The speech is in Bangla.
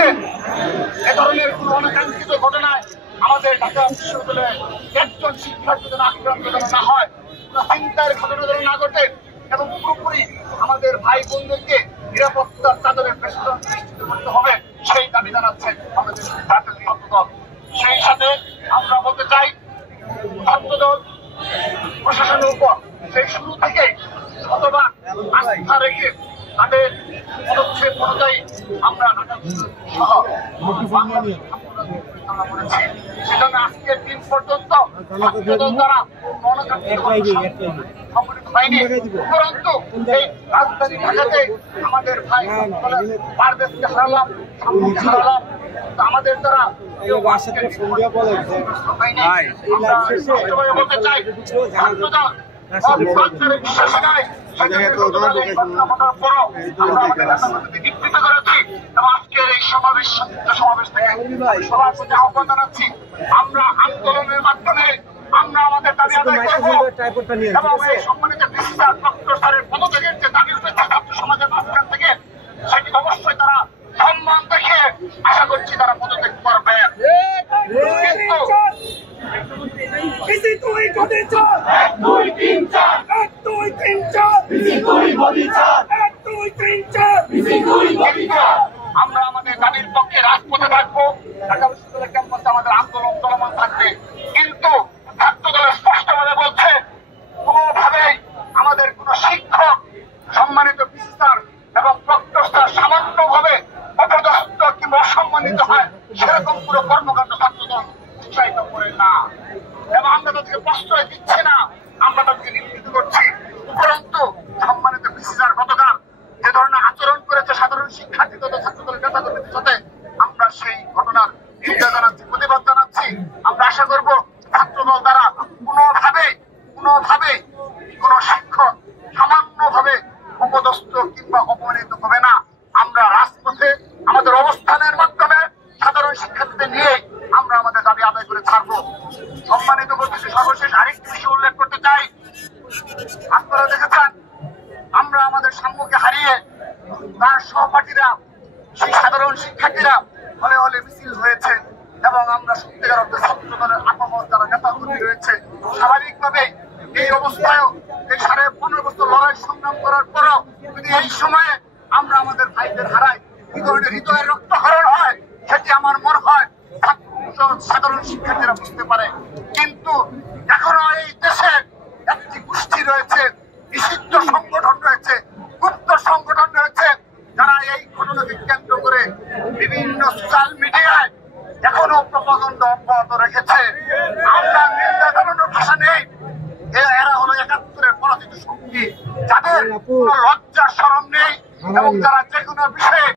যাতে এ ধরনের কোন অনাকাঙ্ক্ষিত ঘটনায় আমাদের ঢাকা বিশ্ববিদ্যালয়ে একজন শিক্ষার্থী যেন আক্রান্ত যেন না হয়, কোন চিন্তার ঘটনা যেন না ঘটে, এবং পুরোপুরি আমাদের ভাই বোনদেরকে নিরাপত্তার চাদরের বেষ্টন নিশ্চিত করতে হবে, সেই দাবি জানাচ্ছেন আমাদের জাতীয় ছাত্রদল। সেই সাথে আমরা বলতে চাই, ছাত্রদল প্রশাসনের উপর সেই শুরু থেকে শতভাগ আস্থা রেখে তাদের পদক্ষেপ অনুযায়ী আমরা সহ করেছি। সেজন্য আজকের দিন পর্যন্ত ছাত্রদল দ্বারা সংগঠিত হয়নি, উপরন্তু এই রাজধানী ঢাকাতে আমাদের ভাই পারভেজকে হারালাম, সামনে হারালাম, আমাদের দ্বারা বলতে চাই ছাত্রদল বিশ্বাস নাই নিবৃত্ত করেছি, এবং আজকের এই সমাবেশ থেকে সবার প্রতি আহ্বান জানাচ্ছি, আমরা আন্দোলনের মাধ্যমে আমরা আমাদের দাবি আদায় করবো, এবং এই সম্মানিত বিচার প্রক্টরের পদত্যাগের যে দাবি উঠেছে ছাত্র সমাজের মাঝখান থেকে, সেটি অবশ্যই তারা সম্মান দেখে আশা করছি তারা পদত্যাগ করবে। আমরা আমাদের দাবির পক্ষে রাজপথে থাকবো, ঢাকা বিশ্ববিদ্যালয় ক্যাম্পাসে আমাদের আন্দোলন চলমান থাকবে, কিন্তু ছাত্রদল স্পষ্টভাবে বলছে কোনোভাবেই আমাদের কোন শিক্ষক, সম্মানিত বিচার এবং প্রক্টর সামান্যভাবে অপদস্থ কিংবা অসম্মানিত হয় সেরকম পুরো কর্মকাণ্ড ছাত্রদল উৎসাহিত করে না, এবং আমরা তাদেরকে প্রশ্রয় দিচ্ছি না, আমরা তাদেরকে নিবৃত্ত করছি। উপরন্তু সম্মানিত বিচার গতকাল যে ধরনের আচরণ করেছে সাধারণ শিক্ষার্থী তথা ছাত্রদলের নেতাকর্মীদের সাথে, আমরা সেই ঘটনার নিন্দা জানাচ্ছি, প্রতিবাদ জানাচ্ছি। আমরা আশা করব ছাত্রদল দ্বারা কোনোভাবে কোন শিক্ষক সামান্যভাবে অপদস্থ কিংবা অপমানিত হবে না। আমরা রাজপথে আমাদের অবস্থানের মাধ্যমে সাধারণ শিক্ষার্থীদের নিয়ে আমরা আমাদের দাবি আদায় করে ছাড়বো। সম্মানিত করতেছি, সর্বশেষ আরেকটি বিষয় উল্লেখ করতে চাই, আপনারা দেখেছেন আমরা আমাদের সাম্যকে হারিয়ে তার সহপাঠীরা, সেই সাধারণ শিক্ষার্থীরা হলে হলে মিছিল হয়েছে, এবং আমরা সত্যিকার অর্থে ছাত্রদলের আপামত যারা নেতাকর্মী রয়েছে, স্বাভাবিকভাবে এই অবস্থায়ও এই 15.5 বছর লড়াই সংগ্রাম করার পরও যদি এই সময়ে আমরা আমাদের ভাইদের হারাই, কি ধরনের হৃদয়ের রক্তহরণ হয় সেটি আমার মনে হয় সাধারণ শিক্ষার্থীরা বুঝতে পারে। কিন্তু এখনো এই দেশে একটি গোষ্ঠী রয়েছে, নিষিদ্ধ সংগঠন রয়েছে, গুপ্ত সংগঠন রয়েছে, যারা এই ঘটনাকে কেন্দ্র করে বিভিন্ন সোশ্যাল মিডিয়ায় এখনো প্রপাগান্ডা অব্যাহত রেখেছে। আমরা নিন্দা জানানোর ভাষা নেই, এরা হলো 71-এর পরাজিত শক্তি, যাদের কোনো লজ্জার শরম নেই, এবং যারা যে কোনো বিষয়ে